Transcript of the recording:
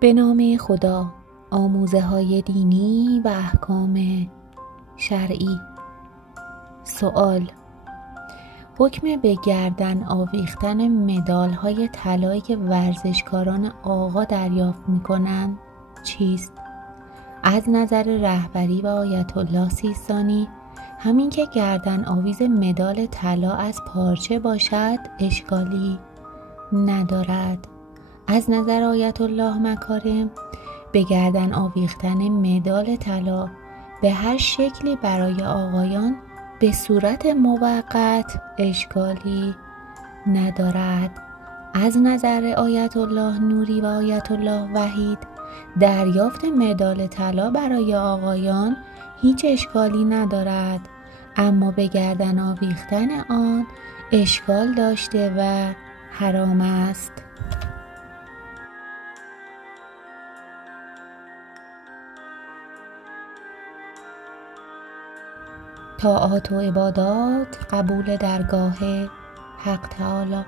به نام خدا. آموزه های دینی و احکام شرعی. سوال: حکم به گردن آویختن مدال های طلایی که ورزشکاران آقا دریافت می کنند چیست؟ از نظر رهبری و آیت الله سیستانی، همین که گردن آویز مدال طلا از پارچه باشد اشکالی ندارد. از نظر آیت الله مکارم، به گردن آویختن مدال طلا به هر شکلی برای آقایان به صورت موقت اشکالی ندارد. از نظر آیت الله نوری و آیت الله وحید، دریافت مدال طلا برای آقایان هیچ اشکالی ندارد، اما به گردن آویختن آن اشکال داشته و حرام است. طاعات و عبادات قبول درگاه حق تعالی.